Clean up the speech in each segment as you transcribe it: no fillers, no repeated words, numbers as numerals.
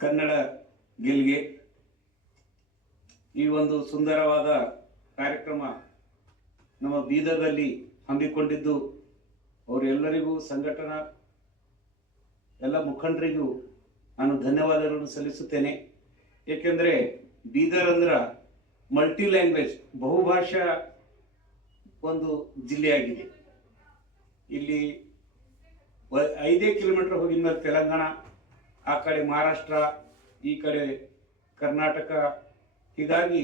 ಕನ್ನಡ ಗೆಲ್ಗೆ ಈ ಒಂದು ಸುಂದರವಾದ ಕಾರ್ಯಕ್ರಮ ನಮ್ಮ ಬೀದರ್ದಲ್ಲಿ ಹಮ್ಮಿಕೊಂಡಿದ್ದು ಅವರೆಲ್ಲರಿಗೂ ಸಂಘಟನಾ ಎಲ್ಲ ಮುಖಂಡರಿಗೂ ನಾನು ಧನ್ಯವಾದಗಳನ್ನು ಸಲ್ಲಿಸುತ್ತೇನೆ. ಏಕೆಂದರೆ ಬೀದರ್ ಅಂದ್ರ ಮಲ್ಟಿ ಲ್ಯಾಂಗ್ವೇಜ್ ಬಹುಭಾಷಾ ಒಂದು ಜಿಲ್ಲೆಯಾಗಿದೆ. ಇಲ್ಲಿ 5 ಕಿಲೋಮೀಟರ್ ಹೋಗಿದ ಮೇಲೆ ತೆಲಂಗಾಣ, ಆ ಕಡೆ ಮಹಾರಾಷ್ಟ್ರ, ಈ ಕಡೆ ಕರ್ನಾಟಕ. ಹೀಗಾಗಿ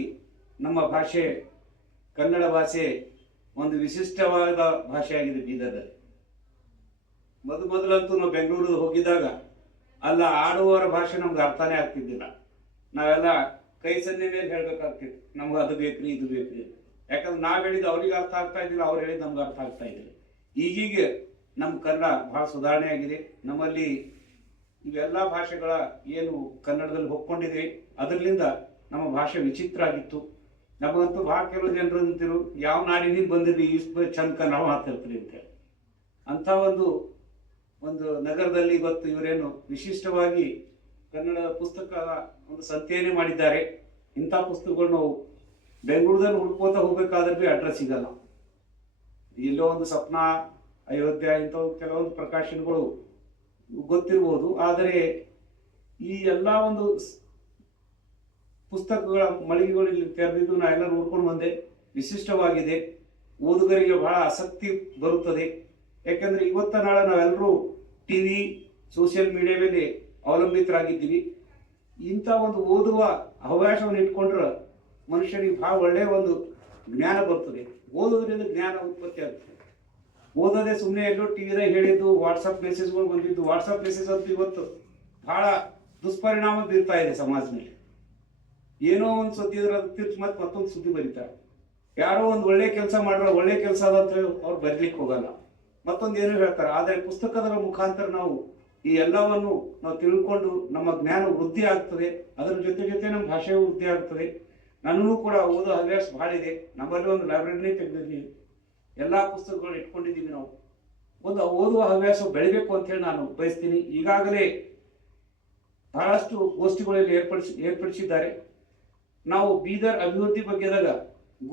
ನಮ್ಮ ಭಾಷೆ ಕನ್ನಡ ಭಾಷೆ ಒಂದು ವಿಶಿಷ್ಟವಾದ ಭಾಷೆಯಾಗಿದೆ ಬೀದರ್ದಲ್ಲಿ. ಮೊದಲಂತೂ ನಾವು ಬೆಂಗಳೂರಿಗೆ ಹೋಗಿದ್ದಾಗ ಅಲ್ಲ ಆಡುವವರ ಭಾಷೆ ನಮ್ಗೆ ಅರ್ಥನೇ ಆಗ್ತಿದ್ದಿಲ್ಲ. ನಾವೆಲ್ಲ ಕೈ ಸನ್ನೆ ಮೇಲೆ ಹೇಳ್ಬೇಕಾಗ್ತಿತ್ತು, ನಮ್ಗೆ ಅದು ಬೇಕ್ರಿ ಇದು ಬೇಕ್ರಿ. ಯಾಕಂದ್ರೆ ನಾವು ಹೇಳಿದ್ದು ಅವ್ರಿಗೆ ಅರ್ಥ ಆಗ್ತಾ ಇದ್ದಿಲ್ಲ, ಅವ್ರು ಹೇಳಿದ್ದು ನಮ್ಗೆ ಅರ್ಥ ಆಗ್ತಾ ಇದ್ದಿಲ್ಲ. ಈಗೀಗ ನಮ್ಮ ಕನ್ನಡ ಬಹಳ ಸುಧಾರಣೆ ಆಗಿದೆ. ನಮ್ಮಲ್ಲಿ ಇವೆಲ್ಲ ಭಾಷೆಗಳ ಏನು ಕನ್ನಡದಲ್ಲಿ ಹೊಕ್ಕೊಂಡಿದೆ, ಅದರಿಂದ ನಮ್ಮ ಭಾಷೆ ವಿಚಿತ್ರ ಆಗಿತ್ತು. ನಮಗಂತೂ ಭಾಳ ಕೆಲವು ಜನರು ಅಂತಿರು, ಯಾವ ನಾಡಿನಿಂದ ಬಂದಿರಿ ಇಷ್ಟು ಚಂದ ಕನ್ನಡ ಮಾತಾಡ್ತೀರಿ ಅಂತೇಳಿ. ಅಂಥ ಒಂದು ನಗರದಲ್ಲಿ ಇವತ್ತು ಇವರೇನು ವಿಶಿಷ್ಟವಾಗಿ ಕನ್ನಡ ಪುಸ್ತಕದ ಒಂದು ಸಂತೆಯನ್ನೇ ಮಾಡಿದ್ದಾರೆ. ಇಂಥ ಪುಸ್ತಕಗಳು ನಾವು ಬೆಂಗಳೂರಲ್ಲಿ ಹುಡ್ಕೋತಾ ಹೋಗ್ಬೇಕಾದ್ರೆ ಅಡ್ರೆಸ್ ಸಿಗಲ್ಲ. ಎಲ್ಲೋ ಒಂದು ಸಪ್ನ, ಅಯೋಧ್ಯ ಇಂಥವು ಕೆಲವೊಂದು ಪ್ರಕಾಶನಗಳು ಗೊತ್ತಿರ್ಬೋದು. ಆದರೆ ಈ ಎಲ್ಲ ಒಂದು ಪುಸ್ತಕಗಳ ಮಳಿಗೆಗಳು ಇಲ್ಲಿ ತೆರೆದಿದ್ದು ನಾ ಎಲ್ಲ ನೋಡ್ಕೊಂಡು ಬಂದೆ. ವಿಶಿಷ್ಟವಾಗಿದೆ, ಓದುಗರಿಗೆ ಬಹಳ ಆಸಕ್ತಿ ಬರುತ್ತದೆ. ಯಾಕೆಂದ್ರೆ ಇವತ್ತ ನಾಳೆ ನಾವೆಲ್ಲರೂ ಟಿವಿ ಸೋಷಿಯಲ್ ಮೀಡಿಯಾ ಮೇಲೆ ಅವಲಂಬಿತರಾಗಿದ್ದೀವಿ. ಇಂಥ ಒಂದು ಓದುವ ಹವ್ಯಾಸವನ್ನು ಇಟ್ಕೊಂಡ್ರೆ ಮನುಷ್ಯನಿಗೆ ಬಹಳ ಒಳ್ಳೆಯ ಒಂದು ಜ್ಞಾನ ಬರ್ತದೆ. ಓದೋದ್ರಿಂದ ಜ್ಞಾನ ಉತ್ಪತ್ತಿ ಆಗ್ತದೆ. ಓದೋದೇ ಸುಮ್ಮನೆ ಎಲ್ಲೋ ಟಿವಿದಾಗ ಹೇಳಿದ್ದು, ವಾಟ್ಸಪ್ ಮೆಸೇಜ್ಗಳು ಬಂದಿದ್ದು. ವಾಟ್ಸಪ್ ಮೆಸೇಜ್ ಅಂತೂ ಇವತ್ತು ಬಹಳ ದುಷ್ಪರಿಣಾಮ ಬೀರ್ತಾ ಇದೆ ಸಮಾಜ ಮೇಲೆ. ಏನೋ ಒಂದು ಸುದ್ದಿ ಇದ್ರೆ ಅದು ತಿರ್ಚಿ ಮತ್ತೊಂದು ಸುದ್ದಿ ಬರೀತಾರೆ. ಯಾರೋ ಒಂದು ಒಳ್ಳೆ ಕೆಲಸ ಮಾಡ್ರೆ ಒಳ್ಳೆ ಕೆಲಸ ಅದಂತ ಅವ್ರು ಬರೀಲಿಕ್ಕೆ ಹೋಗಲ್ಲ, ಮತ್ತೊಂದು ಏನೋ ಹೇಳ್ತಾರೆ. ಆದರೆ ಪುಸ್ತಕದ ಮುಖಾಂತರ ನಾವು ಈ ಎಲ್ಲವನ್ನು ನಾವು ತಿಳ್ಕೊಂಡು ನಮ್ಮ ಜ್ಞಾನ ವೃದ್ಧಿ ಆಗ್ತದೆ. ಅದರ ಜೊತೆ ನಮ್ಮ ಭಾಷೆಯೂ ವೃದ್ಧಿ ಆಗ್ತದೆ. ನನಗೂ ಕೂಡ ಓದೋ ಹವ್ಯಾಸ ಭಾಳ ಇದೆ. ನಮ್ಮಲ್ಲಿ ಒಂದು ಲೈಬ್ರರಿನೇ ತೆಗೆದಿದ್ದೀವಿ, ಎಲ್ಲ ಪುಸ್ತಕಗಳು ಇಟ್ಕೊಂಡಿದ್ದೀವಿ. ನಾವು ಒಂದು ಓದುವ ಹವ್ಯಾಸ ಬೆಳಿಬೇಕು ಅಂತ ಹೇಳಿ ನಾನು ಬಯಸ್ತೀನಿ. ಈಗಾಗಲೇ ಬಹಳಷ್ಟು ಗೋಷ್ಠಿಗಳಲ್ಲಿ ಏರ್ಪಡಿಸಿದ್ದಾರೆ. ನಾವು ಬೀದರ್ ಅಭಿವೃದ್ಧಿ ಬಗ್ಗೆದಾಗ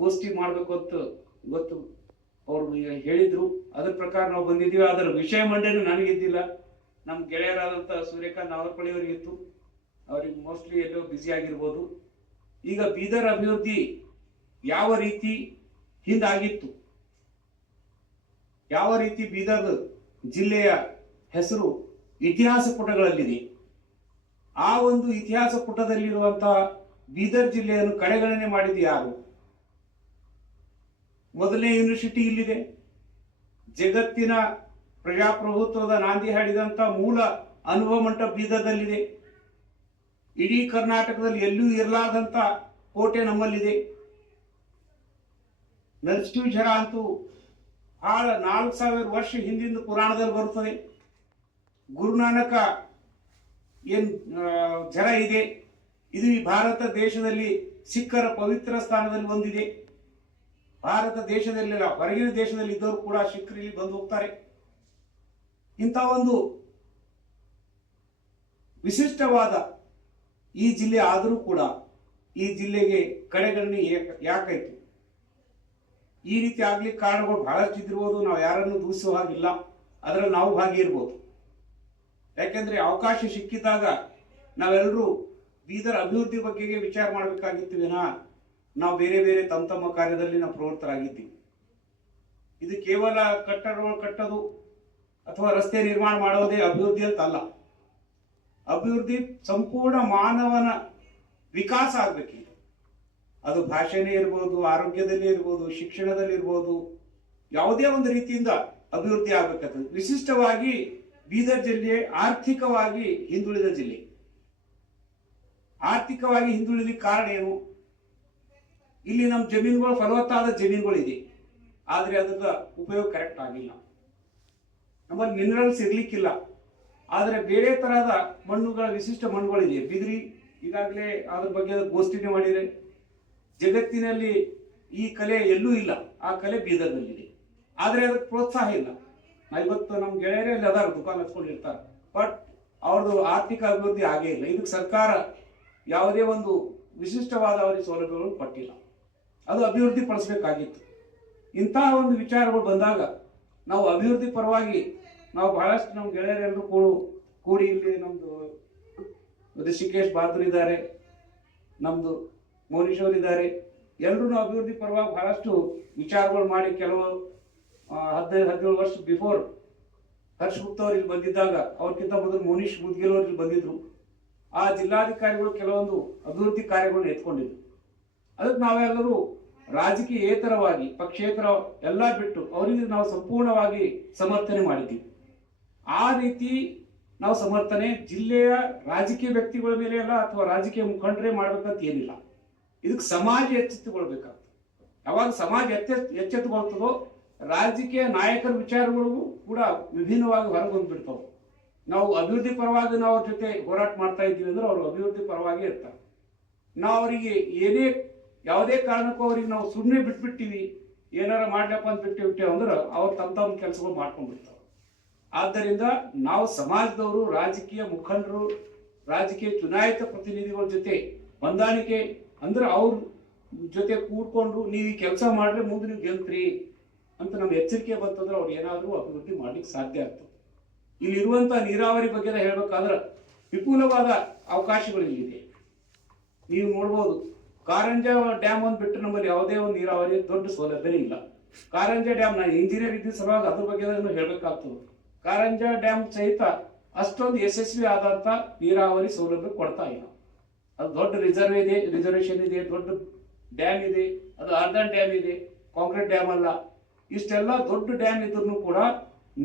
ಗೋಷ್ಠಿ ಮಾಡಬೇಕು ಅಂತ ಇವತ್ತು ಅವರು ಹೇಳಿದ್ರು. ಅದ್ರ ಪ್ರಕಾರ ನಾವು ಬಂದಿದ್ದೀವಿ. ಅದರ ವಿಷಯ ಮಂಡನೆ ನನಗಿದ್ದಿಲ್ಲ, ನಮ್ಮ ಗೆಳೆಯರಾದಂಥ ಸೂರ್ಯಕಾಂತ್ ನಾವರ್ಪಳ್ಳಿಯವರಿಗಿತ್ತು. ಅವ್ರಿಗೆ ಮೋಸ್ಟ್ಲಿ ಎಲ್ಲೋ ಬ್ಯುಸಿ ಆಗಿರ್ಬೋದು. ಈಗ ಬೀದರ್ ಅಭಿವೃದ್ಧಿ ಯಾವ ರೀತಿ ಹಿಂದಾಗಿತ್ತು, ಯಾವ ರೀತಿ ಬೀದರ್ ಜಿಲ್ಲೆಯ ಹೆಸರು ಇತಿಹಾಸ ಪುಟಗಳಲ್ಲಿದೆ, ಆ ಒಂದು ಇತಿಹಾಸ ಪುಟದಲ್ಲಿರುವಂತಹ ಬೀದರ್ ಜಿಲ್ಲೆಯನ್ನು ಕಡೆಗಣನೆ ಮಾಡಿದ್ದು ಯಾರು? ಮೊದಲನೇ ಯೂನಿವರ್ಸಿಟಿ ಇಲ್ಲಿದೆ. ಜಗತ್ತಿನ ಪ್ರಜಾಪ್ರಭುತ್ವದ ನಾಂದಿ ಹಾಡಿದಂಥ ಮೂಲ ಅನುಭವ ಮಂಟಪ ಬೀದರ್ದಲ್ಲಿದೆ. ಇಡೀ ಕರ್ನಾಟಕದಲ್ಲಿ ಎಲ್ಲೂ ಇರಲಾರ್ದಂಥ ಕೋಟೆ ನಮ್ಮಲ್ಲಿದೆ. ನರಸಿಂಹರ ಅಂತೂ ಬಹಳ 4000 ವರ್ಷ ಹಿಂದಿಂದ ಪುರಾಣದಲ್ಲಿ ಬರುತ್ತದೆ. ಗುರುನಾನಕ ಏನ್ ಜರ ಇದೆ, ಇದು ಈ ಭಾರತ ದೇಶದಲ್ಲಿ ಸಿಖ್ಖರ ಪವಿತ್ರ ಸ್ಥಾನದಲ್ಲಿ ಒಂದಿದೆ. ಭಾರತ ದೇಶದಲ್ಲಿಲ್ಲ, ಹೊರಗಿನ ದೇಶದಲ್ಲಿ ಇದ್ದವರು ಕೂಡ ಸಿಖ್ಖರು ಇಲ್ಲಿ ಬಂದು ಹೋಗ್ತಾರೆ. ಇಂಥ ಒಂದು ವಿಶಿಷ್ಟವಾದ ಈ ಜಿಲ್ಲೆ ಆದರೂ ಕೂಡ ಈ ಜಿಲ್ಲೆಗೆ ಕಡೆಗಣನೆ ಯಾಕಾಯ್ತು? ಈ ರೀತಿ ಆಗ್ಲಿಕ್ಕೆ ಕಾರಣಗಳು ಬಹಳಷ್ಟು ಇದ್ದಿರ್ಬೋದು. ನಾವು ಯಾರನ್ನು ದೂಷಿಸುವ ಹಾಗಿಲ್ಲ, ಅದರಲ್ಲಿ ನಾವು ಭಾಗಿಯಿರ್ಬೋದು. ಯಾಕೆಂದ್ರೆ ಅವಕಾಶ ಸಿಕ್ಕಿದಾಗ ನಾವೆಲ್ಲರೂ ಬೀದರ್ ಅಭಿವೃದ್ಧಿ ಬಗ್ಗೆ ವಿಚಾರ ಮಾಡಬೇಕಾಗಿತ್ತು ವಿನಃ ನಾವು ಬೇರೆ ಬೇರೆ ತಮ್ಮ ಕಾರ್ಯದಲ್ಲಿ ನಾವು ಪ್ರವೃತ್ತರಾಗಿದ್ದೀವಿ. ಇದು ಕೇವಲ ಕಟ್ಟಡಗಳು ಕಟ್ಟೋದು ಅಥವಾ ರಸ್ತೆ ನಿರ್ಮಾಣ ಮಾಡೋದೇ ಅಭಿವೃದ್ಧಿ ಅಂತ ಅಲ್ಲ. ಅಭಿವೃದ್ಧಿ ಸಂಪೂರ್ಣ ಮಾನವನ ವಿಕಾಸ ಆಗ್ಬೇಕಿದೆ. ಅದು ಭಾಷೆನೇ ಇರ್ಬೋದು, ಆರೋಗ್ಯದಲ್ಲಿ ಇರ್ಬೋದು, ಶಿಕ್ಷಣದಲ್ಲಿ ಇರ್ಬೋದು, ಯಾವುದೇ ಒಂದು ರೀತಿಯಿಂದ ಅಭಿವೃದ್ಧಿ ಆಗ್ಬೇಕಾಗ್ತದೆ. ವಿಶಿಷ್ಟವಾಗಿ ಬೀದರ್ ಜಿಲ್ಲೆ ಆರ್ಥಿಕವಾಗಿ ಹಿಂದುಳಿದ ಜಿಲ್ಲೆ. ಆರ್ಥಿಕವಾಗಿ ಹಿಂದುಳಿಲಿಕ್ಕೆ ಕಾರಣ ಏನು? ಇಲ್ಲಿ ನಮ್ಮ ಜಮೀನುಗಳು ಫಲವತ್ತಾದ ಜಮೀನುಗಳಿದೆ, ಆದರೆ ಅದರ ಉಪಯೋಗ ಕರೆಕ್ಟ್ ಆಗಿಲ್ಲ. ನಮ್ಮಲ್ಲಿ ಮಿನರಲ್ಸ್ ಇರ್ಲಿಕ್ಕಿಲ್ಲ, ಆದರೆ ಬೇರೆ ತರಹದ ಮಣ್ಣುಗಳ ವಿಶಿಷ್ಟ ಮಣ್ಣುಗಳಿದೆ. ಬಿದಿರಿ ಈಗಾಗಲೇ ಅದ್ರ ಬಗ್ಗೆ ಗೋಷ್ಠಿನೇ ಮಾಡಿದೆ. ಜಗತ್ತಿನಲ್ಲಿ ಈ ಕಲೆ ಎಲ್ಲೂ ಇಲ್ಲ, ಆ ಕಲೆ ಬೀದರ್ನಲ್ಲಿದೆ. ಆದರೆ ಅದಕ್ಕೆ ಪ್ರೋತ್ಸಾಹ ಇಲ್ಲ. ಇವತ್ತು ನಮ್ಮ ಗೆಳೆಯರಲ್ಲಿ ಅದಾರ ದುಕಾನ್ ಹಚ್ಕೊಂಡಿರ್ತಾರೆ, ಬಟ್ ಅವ್ರದ್ದು ಆರ್ಥಿಕ ಅಭಿವೃದ್ಧಿ ಆಗೇ ಇಲ್ಲ. ಇದಕ್ಕೆ ಸರ್ಕಾರ ಯಾವುದೇ ಒಂದು ವಿಶಿಷ್ಟವಾದ ಅವರಿಗೆ ಸೌಲಭ್ಯಗಳನ್ನು ಕೊಟ್ಟಿಲ್ಲ. ಅದು ಅಭಿವೃದ್ಧಿ ಪಡಿಸಬೇಕಾಗಿತ್ತು. ಇಂತಹ ಒಂದು ವಿಚಾರಗಳು ಬಂದಾಗ ನಾವು ಅಭಿವೃದ್ಧಿ ಪರವಾಗಿ ನಾವು ಬಹಳಷ್ಟು ನಮ್ಮ ಗೆಳೆಯರೆಲ್ಲರೂ ಕೂಡಿ ಇಲ್ಲಿ ನಮ್ಮದು ಋಷಿಕೇಶ್ ಬಹಾದೂರ್ ಇದ್ದಾರೆ, ನಮ್ಮದು ಮೌನೀಶ್ ಅವರು ಇದ್ದಾರೆ. ಎಲ್ಲರೂ ಅಭಿವೃದ್ಧಿ ಪರವಾಗಿ ಬಹಳಷ್ಟು ವಿಚಾರಗಳು ಮಾಡಿ ಕೆಲವು 15-17 ವರ್ಷ ಬಿಫೋರ್ ಹರ್ಷ ಗುಪ್ತಾ ಅವರು ಇಲ್ಲಿ ಬಂದಿದ್ದಾಗ ಅವ್ರಿಗಿಂತ ಮೊದಲು ಮೌನೀಶ್ ಮುದ್ಗಿಲ್ ಅವರು ಇಲ್ಲಿ ಬಂದಿದ್ರು. ಆ ಜಿಲ್ಲಾಧಿಕಾರಿಗಳು ಕೆಲವೊಂದು ಅಭಿವೃದ್ಧಿ ಕಾರ್ಯಗಳನ್ನ ಎತ್ಕೊಂಡಿದ್ರು. ಅದಕ್ಕೆ ನಾವೆಲ್ಲರೂ ರಾಜಕೀಯೇತರವಾಗಿ ಪಕ್ಷೇತರ ಎಲ್ಲ ಬಿಟ್ಟು ಅವರಿಗೆ ನಾವು ಸಂಪೂರ್ಣವಾಗಿ ಸಮರ್ಥನೆ ಮಾಡಿದ್ದೀವಿ. ಆ ರೀತಿ ನಾವು ಸಮರ್ಥನೆ ಜಿಲ್ಲೆಯ ರಾಜಕೀಯ ವ್ಯಕ್ತಿಗಳ ಮೇಲೆ ಅಲ್ಲ ಅಥವಾ ರಾಜಕೀಯ ಮುಖಂಡರೇ ಮಾಡ್ಬೇಕಂತ ಏನಿಲ್ಲ. ಇದಕ್ಕೆ ಸಮಾಜ ಎಚ್ಚೆತ್ತುಕೊಳ್ಬೇಕಾಗ್ತದೆ. ಯಾವಾಗ ಸಮಾಜ ಎಚ್ಚೆತ್ತುಕೊಳ್ತದೋ ರಾಜಕೀಯ ನಾಯಕರ ವಿಚಾರಗಳು ಕೂಡ ವಿಭಿನ್ನವಾಗಿ ಹೊರಗೆ ಬಂದ್ಬಿಡ್ತಾವೆ. ನಾವು ಅಭಿವೃದ್ಧಿ ಪರವಾಗಿ ನಾವು ಅವ್ರ ಜೊತೆ ಹೋರಾಟ ಮಾಡ್ತಾ ಇದ್ದೀವಿ ಅಂದ್ರೆ ಅವರು ಅಭಿವೃದ್ಧಿ ಪರವಾಗಿ ಇರ್ತಾರೆ. ನಾವು ಅವರಿಗೆ ಯಾವುದೇ ಕಾರಣಕ್ಕೂ ಅವ್ರಿಗೆ ನಾವು ಸುಮ್ಮನೆ ಬಿಟ್ಬಿಟ್ಟಿವಿ, ಏನಾರ ಮಾಡ್ಲಪ್ಪ ಅಂತ ಬಿಟ್ಟಿವಿ ಅಂದ್ರೆ ಅವ್ರು ತಮ್ಮ ಕೆಲಸಗಳು ಮಾಡ್ಕೊಂಡ್ಬಿಡ್ತಾರೆ. ಆದ್ದರಿಂದ ನಾವು ಸಮಾಜದವರು, ರಾಜಕೀಯ ಮುಖಂಡರು, ರಾಜಕೀಯ ಚುನಾಯಿತ ಪ್ರತಿನಿಧಿಗಳ ಜೊತೆ ಹೊಂದಾಣಿಕೆ ಅಂದ್ರೆ ಅವ್ರ ಜೊತೆ ಕೂಡ್ಕೊಂಡು ನೀವು ಈ ಕೆಲಸ ಮಾಡಿದ್ರೆ ಮುಂದೆ ನೀವು ಗೆಲ್ತ್ರಿ ಅಂತ ನಮ್ಗೆ ಎಚ್ಚರಿಕೆ ಬಂತಂದ್ರೆ ಅವ್ರು ಏನಾದರೂ ಅಭಿವೃದ್ಧಿ ಮಾಡ್ಲಿಕ್ಕೆ ಸಾಧ್ಯ ಆಗ್ತದೆ. ಇಲ್ಲಿರುವಂತಹ ನೀರಾವರಿ ಬಗ್ಗೆ ಹೇಳ್ಬೇಕಾದ್ರೆ ವಿಪುಲವಾದ ಅವಕಾಶಗಳು ಇಲ್ಲಿದೆ. ನೀವು ನೋಡ್ಬೋದು, ಕಾರಂಜ ಡ್ಯಾಮ್ ಒಂದು ಬಿಟ್ಟು ನಮ್ಮಲ್ಲಿ ಯಾವುದೇ ಒಂದು ನೀರಾವರಿ ದೊಡ್ಡ ಸೌಲಭ್ಯನೇ ಇಲ್ಲ. ಕಾರಂಜ ಡ್ಯಾಮ್ ನಾನು ಇಂಜಿನಿಯರ್ ಇದ್ದ ಸಲುವಾಗಿ ಅದ್ರ ಬಗ್ಗೆ ಹೇಳ್ಬೇಕಾಗ್ತದೆ. ಕಾರಂಜ ಡ್ಯಾಮ್ ಸಹಿತ ಅಷ್ಟೊಂದು ಯಶಸ್ವಿ ಆದಂತ ನೀರಾವರಿ ಸೌಲಭ್ಯ ಕೊಡ್ತಾ ಇಲ್ಲ. ಅದು ದೊಡ್ಡ ರಿಸರ್ವೇಶನ್ ಇದೆ, ದೊಡ್ಡ ಡ್ಯಾಮ್ ಇದೆ, ಅದು ಅರ್ಧನ್ ಡ್ಯಾಮ್ ಇದೆ, ಕಾಂಕ್ರೀಟ್ ಡ್ಯಾಮ್ ಅಲ್ಲ. ಇಷ್ಟೆಲ್ಲ ದೊಡ್ಡ ಡ್ಯಾಮ್ ಇದ್ರೂ ಕೂಡ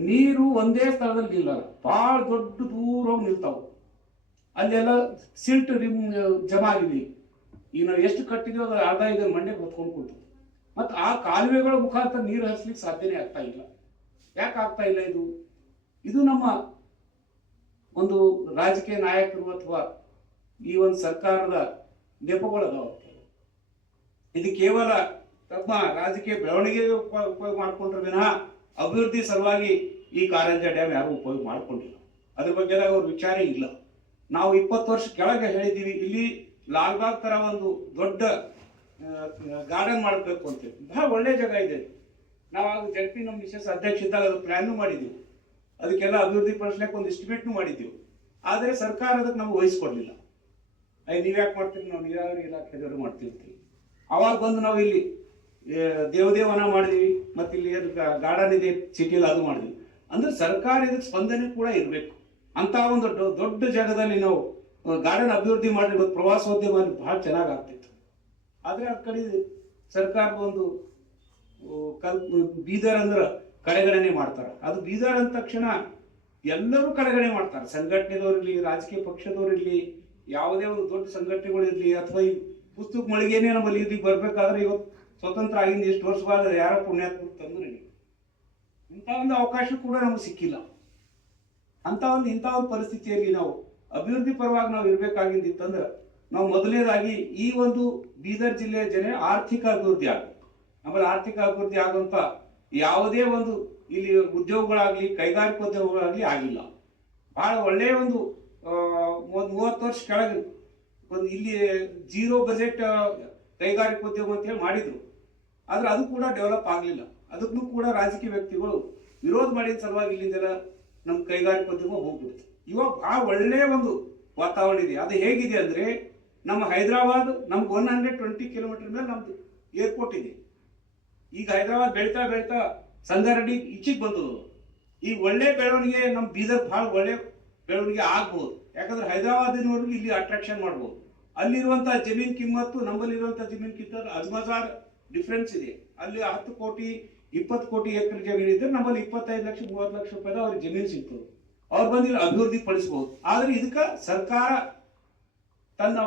ನೀರು ಒಂದೇ ಸ್ಥಳದಲ್ಲಿ ನಿಲ್ಲಲ್ಲ, ಬಹಳ ದೊಡ್ಡ ದೂರ ಹೋಗಿ ನಿಲ್ತಾವ. ಅಲ್ಲೆಲ್ಲ ಸಿಲ್ಟ್ ಜಮಾ ಆಗಿದೆ. ಈಗ ನಾವು ಎಷ್ಟು ಕಟ್ಟಿದೀವಿ ಅದ್ರ ಅರ್ಧ ಇದನ್ನು ಮಂಡ್ಯಕ್ಕೆ ಹೊತ್ಕೊಂಡು ಕೂತು. ಮತ್ತು ಆ ಕಾಲುವೆಗಳ ಮುಖಾಂತರ ನೀರು ಹರಿಸ್ಲಿಕ್ಕೆ ಸಾಧ್ಯನೇ ಆಗ್ತಾ ಇಲ್ಲ. ಯಾಕೆ ಆಗ್ತಾ ಇಲ್ಲ? ಇದು ನಮ್ಮ ಒಂದು ರಾಜಕೀಯ ನಾಯಕರು ಅಥವಾ ಈ ಒಂದು ಸರ್ಕಾರದ ನೆಪಗಳದಾವ. ಇದು ಕೇವಲ ತಮ್ಮ ರಾಜಕೀಯ ಬೆಳವಣಿಗೆಗೆ ಉಪಯೋಗ ಮಾಡಿಕೊಂಡ್ರೆ ವಿನಃ ಅಭಿವೃದ್ಧಿ ಸಲುವಾಗಿ ಈ ಕಾರಂಜ ಡ್ಯಾಮ್ ಯಾರು ಉಪಯೋಗ ಮಾಡ್ಕೊಂಡಿಲ್ಲ. ಅದ್ರ ಬಗ್ಗೆ ಅವ್ರ ವಿಚಾರ ಇಲ್ಲ. ನಾವು 20 ವರ್ಷ ಕೆಳಗೆ ಹೇಳಿದ್ದೀವಿ, ಇಲ್ಲಿ ಲಾಲ್ಬಾಗ್ ತರ ಒಂದು ದೊಡ್ಡ ಗಾರ್ಡನ್ ಮಾಡಬೇಕು ಅಂತೇಳಿ. ಬಹಳ ಒಳ್ಳೆ ಜಾಗ ಇದೆ. ನಾವು ಆಗ ಜಡ್ಪಿ ನಮ್ಮ ಮಿಸಸ್ ಅಧ್ಯಕ್ಷ ಇದ್ದಾಗ ಅದು ಪ್ಲಾನ್ ಮಾಡಿದ್ದೀವಿ. ಅದಕ್ಕೆಲ್ಲ ಅಭಿವೃದ್ಧಿ ಪಡಿಸ್ಲಿಕ್ಕೆ ಒಂದು ಎಸ್ಟಿಮೇಟ್ನು ಮಾಡಿದ್ದೀವಿ. ಆದರೆ ಸರ್ಕಾರ ಅದಕ್ಕೆ ನಮ್ಗೆ ವಹಿಸ್ಕೊಡ್ಲಿಲ್ಲ. ನೀವ್ಯಾಕೆ ಮಾಡ್ತೀರಿ, ನಾವು ನೀರಾವರಿ ಇಲಾಖೆದವರು ಮಾಡ್ತಿರ್ತೀವಿ. ಅವಾಗ ಬಂದು ನಾವು ಇಲ್ಲಿ ದೇವದೇವನ ಮಾಡಿದ್ವಿ, ಮತ್ತು ಇಲ್ಲಿ ಗಾರ್ಡನ್ ಇದೆ ಸಿಟಿಯಲ್ಲಿ, ಅದು ಮಾಡಿದ್ವಿ. ಅಂದ್ರೆ ಸರ್ಕಾರ ಇದಕ್ಕೆ ಸ್ಪಂದನೆ ಕೂಡ ಇರಬೇಕು. ಅಂತ ಒಂದು ದೊಡ್ಡ ಜಾಗದಲ್ಲಿ ನಾವು ಗಾರ್ಡನ್ ಅಭಿವೃದ್ಧಿ ಮಾಡಿ ಇವತ್ತು ಪ್ರವಾಸೋದ್ಯಮ ಬಹಳ ಚೆನ್ನಾಗಿ ಆಗ್ತಿತ್ತು. ಆದರೆ ಆ ಕಡೆ ಸರ್ಕಾರದ ಒಂದು ಬೀದರ್ ಅಂದ್ರೆ ಕಡೆಗಣನೆ ಮಾಡ್ತಾರೆ. ಅದು ಬೀದರ್ ಅಂದ ತಕ್ಷಣ ಎಲ್ಲರೂ ಕಡೆಗಣನೆ ಮಾಡ್ತಾರೆ. ಸಂಘಟನೆದವ್ರಿರ್ಲಿ, ರಾಜಕೀಯ ಪಕ್ಷದವ್ರಿರ್ಲಿ, ಯಾವುದೇ ಒಂದು ದೊಡ್ಡ ಸಂಘಟನೆಗಳಿರ್ಲಿ, ಅಥವಾ ಈ ಪುಸ್ತಕ ಮಳಿಗೆನೇ ನಮ್ಮಲ್ಲಿ ಇರ್ಲಿಕ್ಕೆ ಬರ್ಬೇಕಾದ್ರೆ ಇವತ್ತು ಸ್ವತಂತ್ರ ಆಗಿಂದ ಎಷ್ಟು ವರ್ಷವಾದ ಯಾರೋ ಪುಣ್ಯಾತ್ಮ ತಂದ್ರೆ ಇಂಥ ಒಂದು ಅವಕಾಶ ಕೂಡ ನಮ್ಗೆ ಸಿಕ್ಕಿಲ್ಲ. ಇಂಥ ಒಂದು ಪರಿಸ್ಥಿತಿಯಲ್ಲಿ ನಾವು ಅಭಿವೃದ್ಧಿ ಪರವಾಗಿ ನಾವು ಇರಬೇಕಾಗಿದ್ದಿತ್ತಂದ್ರೆ ನಾವು ಮೊದಲನೇದಾಗಿ ಈ ಒಂದು ಬೀದರ್ ಜಿಲ್ಲೆಯ ಜನ ಆರ್ಥಿಕ ಅಭಿವೃದ್ಧಿ ಆಗಬೇಕು. ನಮ್ಮಲ್ಲಿ ಆರ್ಥಿಕ ಅಭಿವೃದ್ಧಿ ಆಗುವಂತ ಯಾವುದೇ ಒಂದು ಇಲ್ಲಿ ಉದ್ಯೋಗಗಳಾಗ್ಲಿ, ಕೈಗಾರಿಕೋದ್ಯೋಗಗಳಾಗ್ಲಿ ಆಗಿಲ್ಲ. ಬಹಳ ಒಳ್ಳೆಯ ಒಂದು 30 ವರ್ಷ ಕೆಳಗೆ ಒಂದು ಇಲ್ಲಿ 0 ಬಜೆಟ್ ಕೈಗಾರಿಕೋದ್ಯೋಗ ಅಂತ ಹೇಳಿ ಮಾಡಿದ್ರು. ಆದ್ರೆ ಅದು ಕೂಡ ಡೆವಲಪ್ ಆಗಲಿಲ್ಲ. ಅದಕ್ಕೂ ಕೂಡ ರಾಜಕೀಯ ವ್ಯಕ್ತಿಗಳು ವಿರೋಧ ಮಾಡಿದ ಸಲುವಾಗಿ ಇಲ್ಲಿಂದೆಲ್ಲ ನಮ್ಮ ಕೈಗಾರಿಕೋದ್ಯಮ ಹೋಗ್ಬಿಡ್ತು. ಇವಾಗ ಬಹಳ ಒಳ್ಳೆಯ ಒಂದು ವಾತಾವರಣ ಇದೆ. ಅದು ಹೇಗಿದೆ ಅಂದ್ರೆ, ನಮ್ಮ ಹೈದರಾಬಾದ್ ನಮ್ಗೆ 120 ಕಿಲೋಮೀಟರ್ ಮೇಲೆ ನಮ್ದು ಏರ್ಪೋರ್ಟ್ ಇದೆ. ಈಗ ಹೈದರಾಬಾದ್ ಬೆಳ್ತಾ ಬೆಳ್ತಾ ಸಂಗಾರೆಡ್ಡಿ ಈಚೆಗೆ ಬಂದದು. ಈ ಒಳ್ಳೆ ಬೆಳವಣಿಗೆ ನಮ್ಮ ಬೀದರ್ ಬಹಳ ಒಳ್ಳೆ ಬೆಳವಣಿಗೆ ಆಗ್ಬೋದು. ಯಾಕಂದ್ರೆ ಹೈದರಾಬಾದಿನವರೆಗೂ ಇಲ್ಲಿ ಅಟ್ರಾಕ್ಷನ್ ಮಾಡ್ಬೋದು. ಅಲ್ಲಿರುವಂತಹ ಜಮೀನ್ ಕಿಮ್ಮತ್ತು ನಮ್ಮಲ್ಲಿರುವಂತಹ ಜಮೀನ್ ಕಿಮ್ಮತ್ತು ಅಜ್ಮಜಾರ್ ಡಿಫ್ರೆನ್ಸ್ ಇದೆ. ಅಲ್ಲಿ 10 ಕೋಟಿ 20 ಕೋಟಿ ಎಕರೆ ಜಮೀನು ಇದ್ರೆ ನಮ್ಮಲ್ಲಿ 25 ಲಕ್ಷ 30 ಲಕ್ಷ ರೂಪಾಯಿ ಅವ್ರಿಗೆ ಜಮೀನು ಸಿಗ್ತದೆ. ಅವ್ರು ಬಂದಿಲ್ಲ ಅಭಿವೃದ್ಧಿ ಪಡಿಸಬಹುದು. ಆದ್ರೆ ಇದಕ್ಕೆ ಸರ್ಕಾರ ತನ್ನ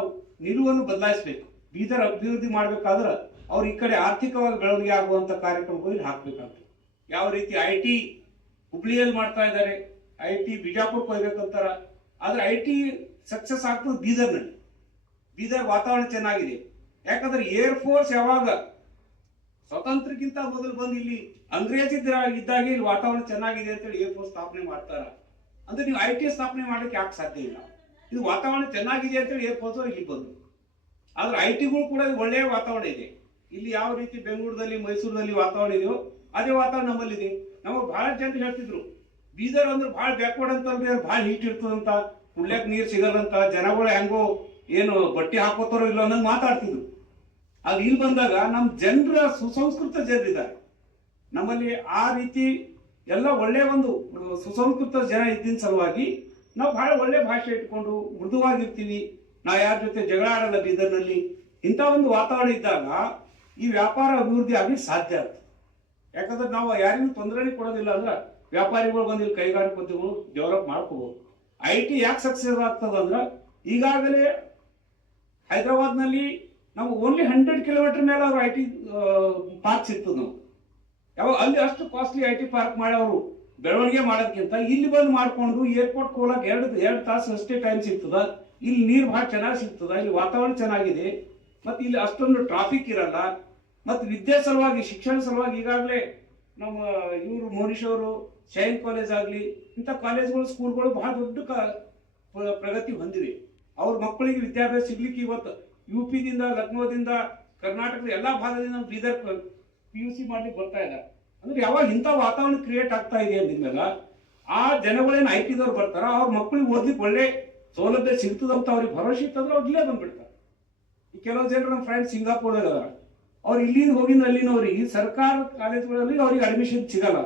ನಿಲುವನ್ನು ಬದಲಾಯಿಸಬೇಕು. ಬೀದರ್ ಅಭಿವೃದ್ಧಿ ಮಾಡ್ಬೇಕಾದ್ರೆ ಅವ್ರು ಈ ಕಡೆ ಆರ್ಥಿಕವಾಗಿ ಬೆಳವಣಿಗೆ ಆಗುವಂತ ಕಾರ್ಯಕ್ರಮಗಳಲ್ಲಿ ಹಾಕ್ಬೇಕಾಗ್ತದೆ. ಯಾವ ರೀತಿ IT ಹುಬ್ಳಿಯಲ್ಲಿ ಮಾಡ್ತಾ ಇದ್ದಾರೆ, IT ಬಿಜಾಪುರಕ್ಕೆ ಹೋಗ್ಬೇಕಂತಾರ. ಆದ್ರೆ IT ಸಕ್ಸಸ್ ಆಗ್ತದೆ ಬೀದರ್ನಲ್ಲಿ. ಬೀದರ್ ವಾತಾವರಣ ಚೆನ್ನಾಗಿದೆ. ಯಾಕಂದ್ರೆ ಏರ್ ಫೋರ್ಸ್ ಯಾವಾಗ ಸ್ವತಂತ್ರಕ್ಕಿಂತ ಮೊದಲು ಬಂದು ಇಲ್ಲಿ ಅಂಗ್ರೇಜ್ ಇದ್ದಾಗ ಇಲ್ಲಿ ವಾತಾವರಣ ಚೆನ್ನಾಗಿದೆ ಅಂತೇಳಿ ಏರ್ ಫೋರ್ಸ್ ಸ್ಥಾಪನೆ ಮಾಡ್ತಾರ. ಅಂದ್ರೆ ನೀವು ಐ ಟಿ ಸ್ಥಾಪನೆ ಮಾಡಲಿಕ್ಕೆ ಯಾಕೆ ಸಾಧ್ಯ ಇಲ್ಲ? ಇದು ವಾತಾವರಣ ಚೆನ್ನಾಗಿದೆ ಅಂತೇಳಿ ಏರ್ಫೋರ್ಸ್ ಇಲ್ಲಿ ಬಂದು, ಆದ್ರೆ ಐ ಟಿಗಳು ಕೂಡ ಒಳ್ಳೆಯ ವಾತಾವರಣ ಇದೆ. ಇಲ್ಲಿ ಯಾವ ರೀತಿ ಬೆಂಗಳೂರಲ್ಲಿ ಮೈಸೂರಿನಲ್ಲಿ ವಾತಾವರಣ ಇದೆಯೋ ಅದೇ ವಾತಾವರಣ ನಮ್ಮಲ್ಲಿದೆ. ನಮಗೆ ಬಹಳ ಜನ ಹೇಳ್ತಿದ್ರು ಬೀದರ್ ಅಂದ್ರೆ ಭಾಳ ಬ್ಯಾಕ್ವರ್ಡ್ ಅಂತಲ್ರಿ, ಭಾಳ ಹೀಟ್ ಇರ್ತದಂತ, ಕುಡ್ಲಿಕ್ಕೆ ನೀರು ಸಿಗಲ್ಲಂತ, ಜನಗಳು ಹೆಂಗೋ ಏನು ಬಟ್ಟೆ ಹಾಕೋತಾರೋ ಇಲ್ಲೋ ಅನ್ನೋದು ಮಾತಾಡ್ತಿದ್ರು. ಆದ್ರೆ ಇಲ್ಲಿ ಬಂದಾಗ ನಮ್ಮ ಜನರ ಸುಸಂಸ್ಕೃತ ಜನರಿದ್ದಾರೆ ನಮ್ಮಲ್ಲಿ. ಆ ರೀತಿ ಎಲ್ಲ ಒಳ್ಳೆಯ ಒಂದು ಸುಸಂಸ್ಕೃತ ಜನ ಇದ್ದಿನ ಸಲುವಾಗಿ ನಾವು ಬಹಳ ಒಳ್ಳೆ ಭಾಷೆ ಇಟ್ಕೊಂಡು ಮೃದುವಾಗಿರ್ತೀವಿ. ನಾವು ಯಾರ ಜೊತೆ ಜಗಳ ಆಡಲ್ಲ ಬೀದರ್ನಲ್ಲಿ. ಇಂಥ ಒಂದು ವಾತಾವರಣ ಇದ್ದಾಗ ಈ ವ್ಯಾಪಾರ ಅಭಿವೃದ್ಧಿ ಆಗಲಿಕ್ಕೆ ಸಾಧ್ಯ ಆಗ್ತದೆ. ಯಾಕಂದ್ರೆ ನಾವು ಯಾರಿಗೂ ತೊಂದರೆನೇ ಕೊಡೋದಿಲ್ಲ ಅಂದ್ರೆ ವ್ಯಾಪಾರಿಗಳು ಬಂದಿಲ್ಲ, ಕೈಗಾರಿಕೋದ್ಯಮಗಳು ಡೆವಲಪ್ ಮಾಡ್ಕೋಬಹುದು. ಐ ಟಿ ಯಾಕೆ ಸಕ್ಸಸ್ ಆಗ್ತದಂದ್ರೆ ಈಗಾಗಲೇ ಹೈದರಾಬಾದ್ನಲ್ಲಿ ನಾವು ಓನ್ಲಿ 100 ಕಿಲೋಮೀಟರ್ ಮೇಲೆ ಅವರು ಐ ಟಿ ಪಾರ್ಕ್ ಸಿಗ್ತದೆ. ನಾವು ಯಾವ ಅಲ್ಲಿ ಅಷ್ಟು ಕಾಸ್ಟ್ಲಿ ಐ ಟಿ ಪಾರ್ಕ್ ಮಾಡಿ ಅವರು ಬೆಳವಣಿಗೆ ಮಾಡೋದಕ್ಕಿಂತ ಇಲ್ಲಿ ಬಂದು ಮಾಡಿಕೊಂಡು ಏರ್ಪೋರ್ಟ್ ಹೋಗಕ್ಕೆ ಎರಡು ತಾಸು ಅಷ್ಟೇ ಟೈಮ್ ಸಿಗ್ತದ. ಇಲ್ಲಿ ನೀರು ಭಾಳ ಚೆನ್ನಾಗಿ ಸಿಗ್ತದ, ಇಲ್ಲಿ ವಾತಾವರಣ ಚೆನ್ನಾಗಿದೆ, ಮತ್ತು ಇಲ್ಲಿ ಅಷ್ಟೊಂದು ಟ್ರಾಫಿಕ್ ಇರಲ್ಲ. ಮತ್ತು ವಿದ್ಯೆ ಸಲುವಾಗಿ, ಶಿಕ್ಷಣ ಸಲುವಾಗಿ ಈಗಾಗಲೇ ನಮ್ಮ ಇವರು ಮೋನಿಶ್ ಅವರು ಶೈನ್ ಕಾಲೇಜ್ ಆಗಲಿ ಇಂಥ ಕಾಲೇಜ್ಗಳು, ಸ್ಕೂಲ್ಗಳು ಬಹಳ ದೊಡ್ಡ ಪ್ರಗತಿ ಹೊಂದಿವೆ. ಅವ್ರ ಮಕ್ಕಳಿಗೆ ವಿದ್ಯಾಭ್ಯಾಸ ಸಿಗ್ಲಿಕ್ಕೆ ಇವತ್ತು ಯು ಪಿದಿಂದ, ಲಕ್ನೋದಿಂದ, ಕರ್ನಾಟಕದ ಎಲ್ಲ ಭಾಗದಿಂದ ನಾವು ಬೀದರ್ PUC ಮಾಡ್ಲಿಕ್ಕೆ ಬರ್ತಾ ಇದ್ದಾರೆ. ಅಂದ್ರೆ ಯಾವಾಗ ಇಂಥ ವಾತಾವರಣ ಕ್ರಿಯೇಟ್ ಆಗ್ತಾ ಇದೆ ಅಂದಿದ್ಮೇಲೆ ಆ ಜನಗಳೇನು ಐ ಟಿದವ್ರು ಬರ್ತಾರ, ಅವ್ರ ಮಕ್ಕಳಿಗೆ ಓದ್ಲಿಕ್ಕೆ ಒಳ್ಳೆ ಸೌಲಭ್ಯ ಸಿಗ್ತದಂತ ಅವ್ರಿಗೆ ಭರವಸೆ ಇತ್ತಂದ್ರೆ ಅವ್ರು ಇಲ್ಲೇ ಬಂದ್ಬಿಡ್ತಾರೆ. ಈ ಕೆಲವು ಜನರು ನಮ್ಮ ಫ್ರೆಂಡ್ಸ್ ಸಿಂಗಾಪುರದಾಗ ಅದಾರ, ಅವ್ರು ಇಲ್ಲಿಂದ ಹೋಗಿನ ಅಲ್ಲಿನವ್ರಿಗೆ ಸರ್ಕಾರ ಕಾಲೇಜ್ಗಳಲ್ಲಿ ಅವ್ರಿಗೆ ಅಡ್ಮಿಷನ್ ಸಿಗಲ್ಲ,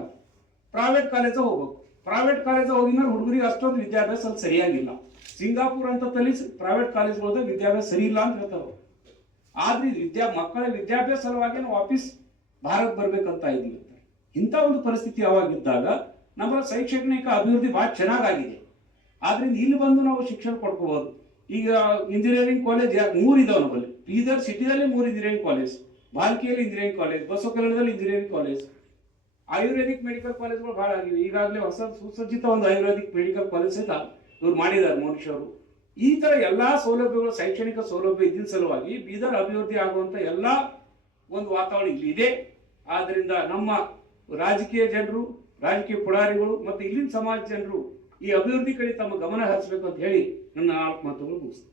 ಪ್ರೈವೇಟ್ ಕಾಲೇಜ್ ಹೋಗ್ಬೇಕು. ಪ್ರೈವೇಟ್ ಕಾಲೇಜ್ ಹೋಗಿನ ಹುಡುಗರಿಗೆ ಅಷ್ಟೊಂದು ವಿದ್ಯಾಭ್ಯಾಸ ಅಲ್ಲಿ ಸರಿಯಾಗಿಲ್ಲ. ಸಿಂಗಾಪುರ್ ಅಂತ ತಲ್ಲಿ ಪ್ರೈವೇಟ್ ಕಾಲೇಜ್ಗಳದಾಗ ವಿದ್ಯಾಭ್ಯಾಸ ಸರಿ ಇಲ್ಲ ಅಂತ ಹೇಳ್ತಾರೆ. ಆದ್ರೆ ಮಕ್ಕಳ ವಿದ್ಯಾಭ್ಯಾಸ ಸಲುವಾಗಿ ನಾವು ವಾಪಸ್ ಭಾರತ ಬರ್ಬೇಕಂತ ಇದೀವಿ. ಇಂಥ ಒಂದು ಪರಿಸ್ಥಿತಿ ಯಾವಾಗಿದ್ದಾಗ ನಮ್ಮ ಶೈಕ್ಷಣಿಕ ಅಭಿವೃದ್ಧಿ ಭಾಳ ಚೆನ್ನಾಗಿದೆ. ಆದ್ರಿಂದ ಇಲ್ಲಿ ಬಂದು ನಾವು ಶಿಕ್ಷಣ ಪಡ್ಕೋಬಹುದು. ಈಗ ಇಂಜಿನಿಯರಿಂಗ್ ಕಾಲೇಜ್ 3 ಇದಾವೆ ನಮ್ಮಲ್ಲಿ. ಬೀದರ್ ಸಿಟಿದಲ್ಲಿ 3 ಇಂಜಿನಿಯರಿಂಗ್ ಕಾಲೇಜ್, ಬಾಲ್ಕಿಯಲ್ಲಿ ಇಂಜಿನಿಯರಿಂಗ್ ಕಾಲೇಜ್, ಬಸವ ಕಲ್ಯಾಣದಲ್ಲಿ ಇಂಜಿನಿಯರಿಂಗ್ ಕಾಲೇಜ್, ಆಯುರ್ವೇದಿಕ್ ಮೆಡಿಕಲ್ ಕಾಲೇಜ್ಗಳು ಭಾಳ ಆಗಿವೆ. ಈಗಾಗಲೇ ಹೊಸ ಸುಸಜ್ಜಿತ ಒಂದು ಆಯುರ್ವೇದಿಕ್ ಮೆಡಿಕಲ್ ಕಾಲೇಜ್ ಸಹಿತ ಇವ್ರು ಮಾಡಿದ್ದಾರೆ ಮೋನಿಶ್ ಅವರು. ಈ ತರ ಎಲ್ಲಾ ಸೌಲಭ್ಯಗಳು, ಶೈಕ್ಷಣಿಕ ಸೌಲಭ್ಯ ಇದ್ದಿನ ಸಲುವಾಗಿ ಬೀದರ್ ಅಭಿವೃದ್ಧಿ ಆಗುವಂತ ಎಲ್ಲ ಒಂದು ವಾತಾವರಣ ಇಲ್ಲಿ ಇದೆ. ಆದ್ರಿಂದ ನಮ್ಮ ರಾಜಕೀಯ ಜನರು, ರಾಜಕೀಯ ಪುಡಾರಿಗಳು ಮತ್ತು ಇಲ್ಲಿನ ಸಮಾಜ ಜನರು ಈ ಅಭಿವೃದ್ಧಿ ಕಡೆ ತಮ್ಮ ಗಮನ ಹರಿಸಬೇಕು ಅಂತ ಹೇಳಿ ನನ್ನ 4 ಮಾತುಗಳು ಮುಗಿಸ್ತೇನೆ.